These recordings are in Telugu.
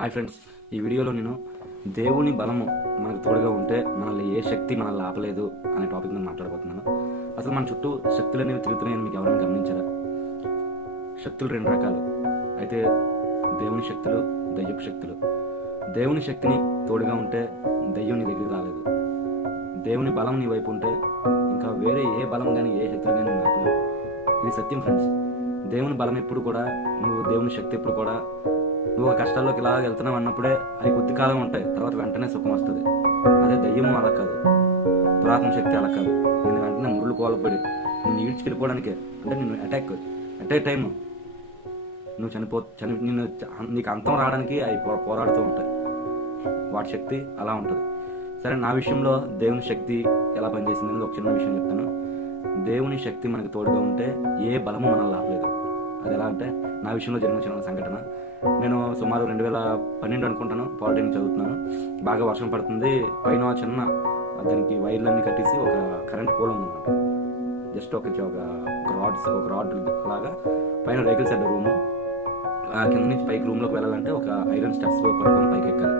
హాయ్ ఫ్రెండ్స్ ఈ వీడియోలో నేను దేవుని బలము మనకు తోడుగా ఉంటే మనల్ని ఏ శక్తి మనల్ని ఆపలేదు అనే టాపిక్ నేను మాట్లాడబోతున్నాను. అసలు మన చుట్టూ శక్తులు అనేవి తిరుగుతున్నాయని మీకు ఎవరైనా గమనించారా? శక్తులు రెండు రకాలు. అయితే దేవుని శక్తులు దయ్యపు శక్తులు. దేవుని శక్తిని తోడుగా ఉంటే దయ్యం నీ దగ్గరికి రాలేదు. దేవుని బలం నీ వైపు ఉంటే ఇంకా వేరే ఏ బలం కానీ ఏ శక్తులు కానీ నేను ఇది సత్యం ఫ్రెండ్స్. దేవుని బలం ఎప్పుడు కూడా నువ్వు దేవుని శక్తి ఎప్పుడు కూడా నువ్వు కష్టాల్లోకి ఇలా వెళ్తున్నావు అన్నప్పుడే అవి కొద్ది కాలం ఉంటాయి. తర్వాత వెంటనే సుఖం వస్తుంది. అదే దయ్యము అలా కాదు. పురాతన శక్తి అలా కాదు. నేను వెంటనే మురులు కోలపడి నిన్ను ఈడ్చుకెళ్ళిపోవడానికే. అంటే నిన్ను అటాక్ అట్ ఏ టైం నువ్వు చనిపో చని నిన్ను నీకు అంతం రావడానికి అవి పోరాడుతూ ఉంటాయి. వాటి శక్తి అలా ఉంటుంది. సరే నా విషయంలో దేవుని శక్తి ఎలా పనిచేసింది అనేది ఒక చిన్న విషయం చెప్తాను. దేవుని శక్తి మనకు తోడుగా ఉంటే ఏ బలము మనల్ని ఆపలేదు. అది ఎలా అంటే నా విషయంలో జరిగిన సంఘటన. నేను సుమారు రెండు వేల పన్నెండు అనుకుంటాను పాలిటెక్నిక్ చదువుతున్నాను. బాగా వర్షం పడుతుంది పైన చిన్న దానికి వైర్లన్నీ కట్టేసి ఒక కరెంట్ పోల్ ఉందన్నమాట. జస్ట్ ఒక ఒక రాడ్స్ ఒక రాడ్ లాగా పైన రైకిల్ సెడ్ రూము. ఆ కింద నుంచి పైకి రూమ్లోకి వెళ్ళాలంటే ఒక ఐరన్ స్టెప్స్ పడుకొని పైకి ఎక్కాలి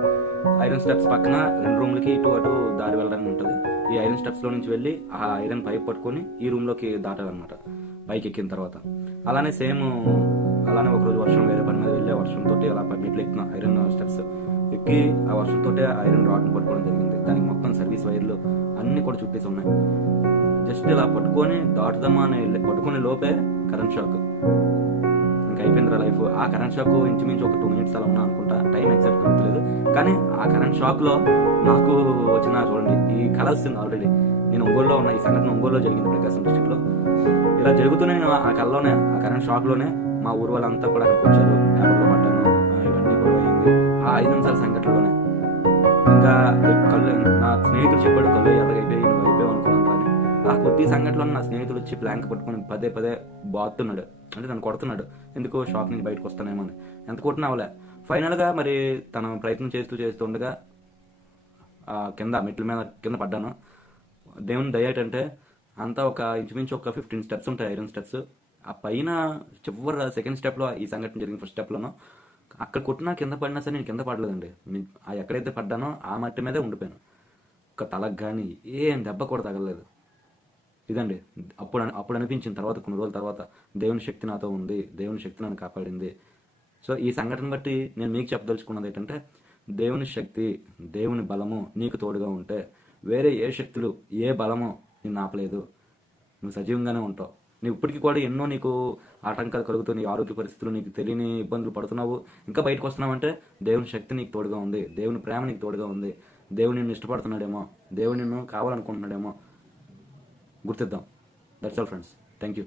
ఐరన్ స్టెప్స్ పక్కన రెండు రూమ్లకి ఇటు అటు దారి వెళ్ళడానికి ఉంటుంది. ఈ ఐరన్ స్టెప్స్లో నుంచి వెళ్ళి ఆ ఐరన్ పైప్ పట్టుకొని ఈ రూమ్లోకి దాటాలన్నమాట పైకి ఎక్కిన తర్వాత. అలానే సేమ్ అలానే ఒక రోజు వర్షం వేరే పని మీద వెళ్ళి వర్షం వర్షంతో అలా మెట్లు ఎక్కిన ఐరన్ స్టెప్స్. ఎక్కి ఆ వర్షంతో ఐరన్ రాడ్ని పట్టుకోవడం జరిగింది. దానికి మొత్తం సర్వీస్ వైర్లు అన్ని కూడా చుట్టేసి ఉన్నాయి. జస్ట్ ఇలా పట్టుకొని దాటుదామా అని వెళ్ళి- పట్టుకునే లోపే కరెంట్ షాక్. ఇంకా లైఫ్ ఆ కరెంట్ షాక్ ఇంచుమించు ఒక టూ మినిట్స్ అలా ఉన్నా అనుకుంటా. టైం ఎగ్జాక్ట్ గుర్తులేదు. కానీ ఆ కరెంట్ షాక్లో నాకు వచ్చిన చూడండి ఈ కలర్స్ ఆల్రెడీ నేను ఒంగోలులో ఉన్న ఈ సంఘటన ఒంగోలులో జరిగింది ప్రకాశం డిస్ట్రిక్ట్లో. ఇలా జరుగుతూనే నేను ఆ కళ్ళలోనే ఆ కరెంట్ షాక్లోనే మా ఊరు వాళ్ళంతా కూడా అక్కడికి వచ్చారు. ఇవన్నీ కూడా అయింది. ఆ ఐదు నిమిషాల సంఘటనలోనే. ఇంకా కళ్ళు నా స్నేహితుడు చెప్పాడు కళ్ళు ఎర్రగైపోయి ఆ కొద్ది సంఘటనలో నా స్నేహితుడు వచ్చి ప్లాంక్ పట్టుకొని పదే పదే బాతున్నాడు. అంటే నన్ను కొడుతున్నాడు. ఎందుకో షాప్ నుంచి బయటకు వస్తానేమో అని. ఎంత కొట్టినావులే ఫైనల్గా మరి తను ప్రయత్నం చేస్తూ చేస్తుండగా ఆ కింద మెట్ల మీద కింద పడ్డాను. దేవుని దయ్యేటంటే అంతా ఒక ఇంచుమించు ఒక ఫిఫ్టీన్ స్టెప్స్ ఉంటాయి ఐరన్ స్టెప్స్ ఆ పైన చివరి సెకండ్ స్టెప్లో ఈ సంఘటన జరిగిన ఫస్ట్ స్టెప్లోనో అక్కడ కొట్టినా కింద పడినా సరే నేను కింద పడలేదండి. ఆ ఎక్కడైతే పడ్డానో ఆ మట్టి మీదే ఉండిపోయాను. ఒక తలకు కానీ ఏం దెబ్బ కూడా తగలలేదు. ఇదండి. అప్పుడు అప్పుడు అనిపించిన తర్వాత కొన్ని రోజుల తర్వాత దేవుని శక్తి నాతో ఉంది దేవుని శక్తి నన్ను కాపాడింది. సో ఈ సంఘటన బట్టి నేను మీకు చెప్పదలుచుకున్నది ఏంటంటే దేవుని శక్తి దేవుని బలము నీకు తోడుగా ఉంటే వేరే ఏ శక్తులు ఏ బలము నిన్ను ఆపలేదు. నువ్వు సజీవంగానే ఉంటావు. నువ్వు ఇప్పటికీ కూడా ఎన్నో నీకు ఆటంకాలు కలుగుతూ నీ ఆరోగ్య పరిస్థితులు నీకు తెలియని ఇబ్బందులు పడుతున్నావు. ఇంకా బయటకు వస్తున్నావు అంటే దేవుని శక్తి నీకు తోడుగా ఉంది. దేవుని ప్రేమ నీకు తోడుగా ఉంది. దేవుని నిన్ను ఇష్టపడుతున్నాడేమో. దేవుని నిన్ను కావాలనుకుంటున్నాడేమో. గుర్తిద్దాం. That's all friends thank you